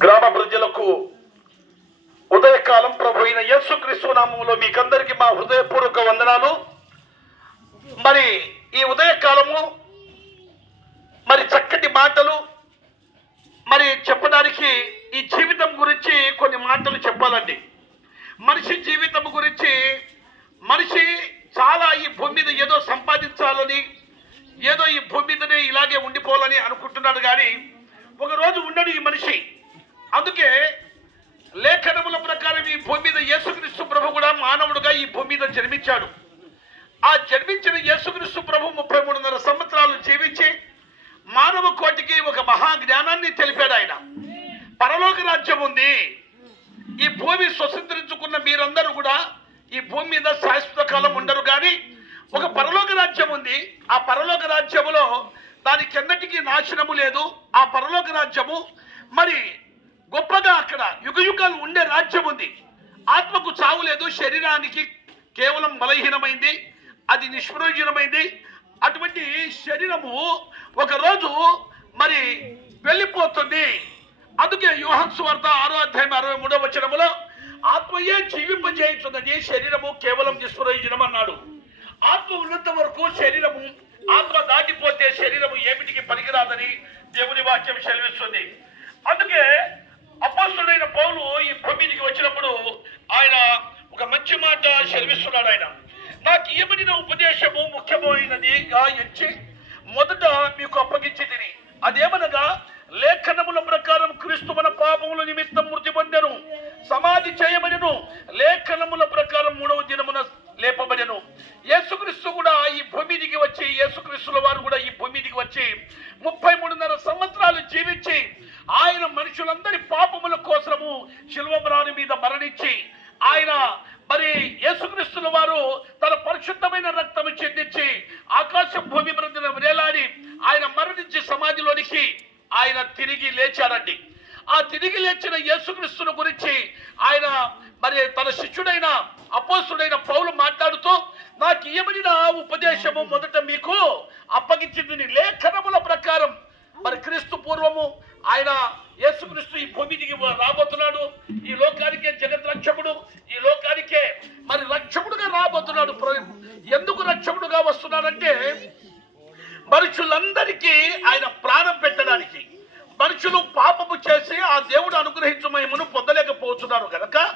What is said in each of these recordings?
గ్రామ ప్రజలకు ఉదయకాలం ప్రభు అయిన యేసుక్రీస్తు నామంలో మీకందరికీ మా హృదయపూర్వక వందనాలు. మరి ఈ ఉదయకాలము మరి చక్కటి మాటలు మరి చెప్పడానికి ఈ జీవితం గురించి కొన్ని మాటలు చెప్పాలండి. మనిషి జీవితం గురించి మనిషి చాలా ఈ భూమి మీద ఏదో సంపాదించాలని ఏదో ఈ భూమి మీదనే ఇలాగే ఉండిపోవాలని అనుకుంటున్నాడు కానీ ఒకరోజు ఉండడు ఈ మనిషి. అందుకే లేఖనముల ప్రకారం ఈ భూమి మీద యేసుక్రీస్తు ప్రభు కూడా మానవుడుగా ఈ భూమి మీద జన్మించాడు. ఆ జన్మించిన యేసుక్రీస్తు ప్రభు ముప్పై మూడున్నర సంవత్సరాలు జీవించి మానవ కోటికి ఒక మహా జ్ఞానాన్ని తెలిపాడు ఆయన. పరలోక రాజ్యం ఉంది. ఈ భూమి స్వతంత్రించుకున్న మీరందరూ కూడా ఈ భూమి మీద శాశ్వత కాలం ఉండరు కానీ ఒక పరలోక రాజ్యం ఉంది. ఆ పరలోక రాజ్యములో దాని కిందటికి నాశనము లేదు. ఆ పరలోక రాజ్యము మరి గొప్పగా అక్కడ యుగ యుగాలు ఉండే రాజ్యం ఉంది. ఆత్మకు చావు లేదు శరీరానికి కేవలం బలహీనమైంది అది నిష్ప్రయోజనమైంది. అటువంటి శరీరము ఒకరోజు మరి వెళ్ళిపోతుంది. అందుకే యోహన్ సువార్త ఆరో అధ్యాయం అరవై మూడో వచ్చినములో ఆత్మయే జీవింపజేయుతున్నది శరీరము కేవలం నిష్ప్రయోజనం అన్నాడు ఆత్మ ఉన్నంత వరకు శరీరము ఆత్మ దాటిపోతే శరీరము ఏమిటికి పనికిరాదని దేవుని వాక్యం సెలవిస్తుంది. అందుకే అపోస్తుడైన పౌలు ఈ భూమికి వచ్చినప్పుడు ఆయన ఒక మంచి మాట సెలవిస్తున్నాడు ఆయన. నాకు ఇవ్వబడిన ఉపదేశము ముఖ్యమైనదిగా ఎంచి మొదట మీకు అప్పగించి తిని అదేమనగా లేఖనముల ప్రకారం క్రీస్తు మన పాపముల నిమిత్తం మృతి పొందను. సమాధి చేయ మరణించి సమాధిలోనికి ఆయన తిరిగి లేచారండి ఆ తిరిగి లేచిన యేసుక్రీస్తుని గురించి ఆయన మరి తన శిష్యుడైన అపోస్తుడైన పౌలు మాట్లాడుతూ నాకు ఇయ్యబడిన ఉపదేశము మొదట మీకు అప్పగించింది లేఖనముల ప్రకారం. మరి క్రీస్తు పూర్వము ఆయన యేసుక్రీస్తు ఈ భూమికి రాబోతున్నాడు. ఈ లోకానికే జగత్ రక్షకుడు ఈ లోకానికే మరి రక్షకుడుగా రాబోతున్నాడు. ఎందుకు రక్షకుడుగా వస్తున్నాడంటే మనుషులందరికీ ఆయన ప్రాణం పెట్టడానికి. మనుషులు పాపము చేసి ఆ దేవుడు అనుగ్రహించు మహిమను పొందలేకపోతున్నారు కనుక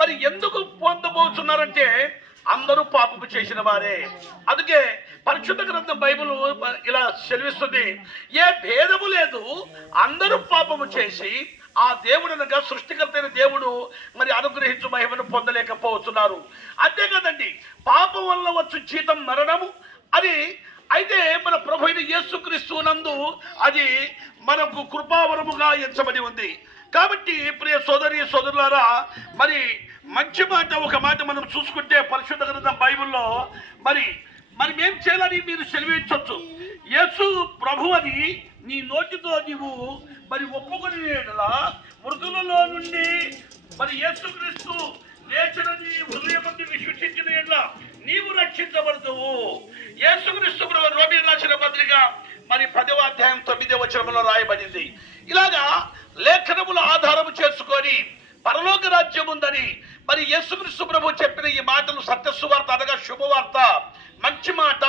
మరి ఎందుకు పొందబోతున్నారంటే అందరూ పాపము చేసిన వారే. అందుకే పరిశుద్ధ గ్రంథం బైబిల్ ఇలా సెలవిస్తుంది. ఏ భేదము లేదు. అందరూ పాపము చేసి ఆ దేవుడు అనగా సృష్టికర్త అయిన దేవుడు మరి అనుగ్రహించు మహిమను పొందలేకపోతున్నారు. అంతే కదండి. పాపం వల్ల వచ్చు జీతం మరణము. అది అయితే మన ప్రభు అయిన యేసుక్రీస్తు నందు అది మనకు కృపావరముగా ఎంచబడి ఉంది. కాబట్టి ప్రియ సోదరి సోదరులారా మరి మంచి మాట ఒక మాట మనం చూసుకుంటే పరిశుద్ధ గ్రంథం బైబిల్లో మరి మరి మేం చేయాలని మీరు సెలవించవచ్చు? యేసు ప్రభు అని నీ నోటితో నీవు మరి ఒప్పుకొని మృతులలో నుండి మరి యేసుక్రీస్తు లేచనని హృదయం నుండి విశ్వసించిన నీవు రక్షించబడుతువు. యేసుక్రీస్తు ప్రభు రాసిన పత్రిక మరి పదవ అధ్యాయం తొమ్మిదవ వచనంలో రాయబడింది. ఇలాగా లేఖనముల ఆధారము చేసుకొని పరలోక రాజ్యం ఉందని మరి యేసుక్రీస్తు ప్రభు చెప్పిన ఈ మాటలు సత్యసువార్త అనగా శుభవార్త మంచి మాట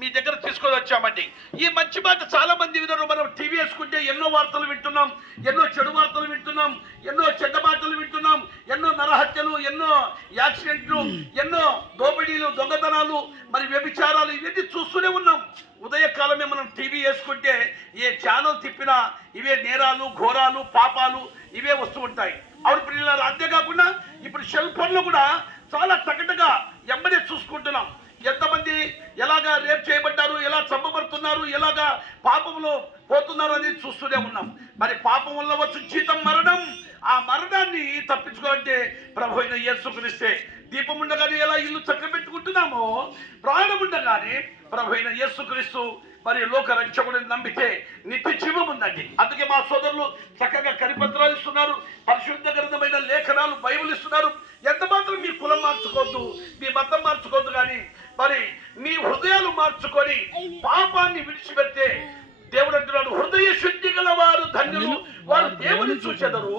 మీ దగ్గర తీసుకొని వచ్చామండి. ఈ మంచి మాట చాలా మంది వినరు. మనం టీవీ వేసుకుంటే ఎన్నో వార్తలు వింటున్నాం ఎన్నో చెడు వార్తలు వింటున్నాం ఎన్నో చెడ్డ మాటలు వింటున్నాం ఎన్నో నరహత్యలు ఎన్నో యాక్సిడెంట్లు ఎన్నో దోపిడీలు దొంగతనాలు మరి వ్యభిచారాలు ఇవన్నీ చూస్తూనే ఉన్నాం. ఉదయకాలమే మనం టీవీ వేసుకుంటే ఏ ఛానల్ తిప్పినా ఇవే నేరాలు ఘోరాలు పాపాలు ఇవే వస్తూ ఉంటాయి. అవును పిల్లలు అంతేకాకుండా ఇప్పుడు సెల్ ఫోన్లో కూడా చాలా తగ్గట్టుగా ఎంబడే చూసుకుంటున్నాం. ఎంతమంది ఎలాగా రేప్ చేయబడ్డారు ఎలా చంపబడుతున్నారు ఎలాగా పాపంలో పోతున్నారు అనేది చూస్తూనే ఉన్నాం. మరి పాపం వల్ల వచ్చు జీతం మరణం ఆ మరణాన్ని తప్పించుకోవాలంటే ప్రభు అయిన యేసుక్రీస్తే దీపం ఉండగానే ఎలా ఇల్లు చక్కబెట్టుకుంటున్నామో ప్రాణం ఉండగానే ప్రభు అయిన యేసుక్రీస్తు మరి లోక రక్షకుడిని నమ్మితే నిత్య జీవం ఉందండి. అందుకే మా సోదరులు చక్కగా కరిపత్రాలు ఇస్తున్నారు పరిశుద్ధ గ్రంథమైన లేఖనాలు బైబిల్ ఇస్తున్నారు. ఎంత మాత్రం మీ కులం మార్చుకోవద్దు మీ మతం మార్చుకోవద్దు కానీ మరి మీ హృదయాలు మార్చుకొని పాపాన్ని విడిచిపెడితే దేవుడు అంటున్నాడు హృదయ శుద్ధి గల వారు ధన్యులు వారు దేవుని చూచెదరు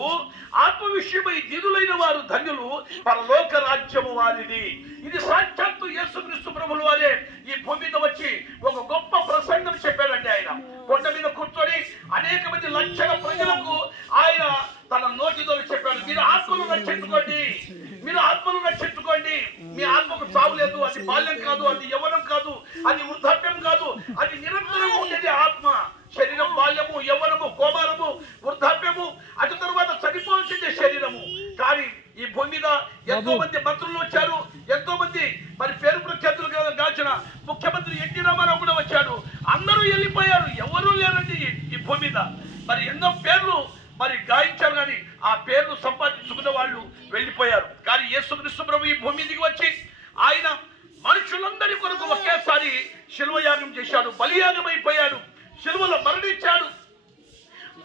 ఆత్మ విషయమై దీనులైన వారు ధన్యులు. పరలోక రాజ్యము వారిది. ఇది సాక్షాత్తు యేసుక్రీస్తు ప్రభులు వారే. ఈ భూమి మీద వచ్చి ఒక గొప్ప ప్రసంగం చెప్పాడండి ఆయన. కొండ మీద కూర్చొని అనేక మంది లక్షల ప్రజలకు ఆయన తన నోటితో చెప్పాడు. మీరు ఆత్మను రక్షించుకోండి. మీరు ఆత్మను రక్షించుకోండి. మీ ఆత్మకు చావు లేదు. అది బాల్యం కాదు. అది యవ్వనం కాదు. అది వృద్ధ కాదు అది నిరంతరం ఉండేది ఆత్మ శరీరం బాల్యము యవ్వనము కోమారము వృద్ధాప్యము అటు తర్వాత చనిపోవాల్సిందే శరీరము కానీ ఈ భూమి మీద ఎంతో మంది మంత్రులు వచ్చారు ఎంతో మంది మరి పేరు ప్రఖ్యాతులు కాచిన గాచిన ముఖ్యమంత్రి ఎన్టీ రామారావు కూడా వచ్చాడు. అందరూ వెళ్ళిపోయారు ఎవరూ లేరండి ఈ- భూమి మీద. మరి ఎన్నో పేర్లు మరి గాయించారు కానీ ఆ పేర్లు సంపాదించుకున్న వాళ్ళు వెళ్ళిపోయారు. కానీ యేసుక్రీస్తు ప్రభు ఈ భూమి మీదకి వచ్చి ఆయన మనుషులందరి కొరకు ఒకేసారి శిల్వయాగం చేశాడు బలియాగం అయిపోయాడు శిలువలో మరణించాడు.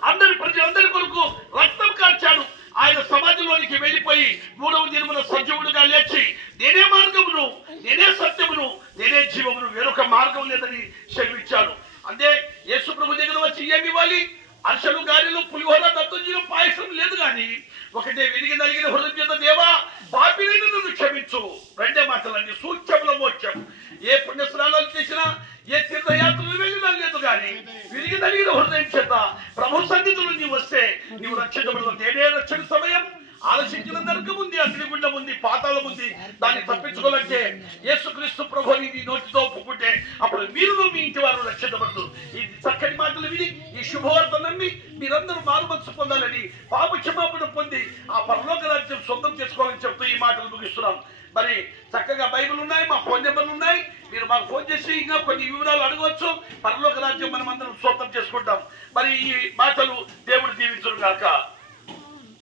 అందరి ప్రజలందరి కొరకు రక్తం కాల్చాడు. ఆయన సమాజంలోనికి వెళ్ళిపోయి మూడవ దినమున సజీవుడుగా లేచి నేనే మార్గమును నేనే సత్యమును నేనే జీవమును వేరొక మార్గం లేదని శ్రమించాను అంతే యేసు ప్రభు దగ్గర వచ్చి ఏమి ఇవ్వాలి? అర్షలు గారెలు పులిహోర దత్తంజీలు పాయసం లేదు కానీ ఒకటే విరిగి నలిగిన హృదయం చేత దేవా పాపినైన నన్ను క్షమించు. రెండే మాటలండి సూక్ష్మల మోక్షం. ఏ పుణ్యస్నానాలు చేసినా ఏ తీర్థయాత్రలు వెళ్ళినా లేదు కానీ విరిగి నలిగిన హృదయం చేత ప్రభు సన్నిధులు నీవు వస్తే నీవు రక్షించబడదు నేనే రక్షణ సమయం. ఆలోచించిన నరకం ఉంది అగ్నిగుండం ఉంది పాతాళం ఉంది. దాన్ని తప్పించుకోవాలంటే యేసుక్రీస్తు ప్రభు నీ నోటితో ఒప్పుకుంటే అప్పుడు మీరు మీ ఇంటి వారు రక్షించబడదు ఈ చక్కని మాటలు విని ఈ శుభవార్త నమ్మి మీరందరూ మారుమనసు పొందాలని పాప క్షమాపణ పొంది ఆ పరలోక రాజ్యం సొంతం చేసుకోవాలని చెప్తూ ఈ మాటలు ముగిస్తున్నాం. మరి చక్కగా బైబిల్ ఉన్నాయి మా ఫోన్ నెంబర్లు ఉన్నాయి. మీరు మాకు ఫోన్ చేసి ఇంకా కొన్ని వివరాలు అడగవచ్చు. పరలోక రాజ్యం మనం అందరం సొంతం చేసుకుంటాం. మరి ఈ మాటలు దేవుడు దీవించును కాక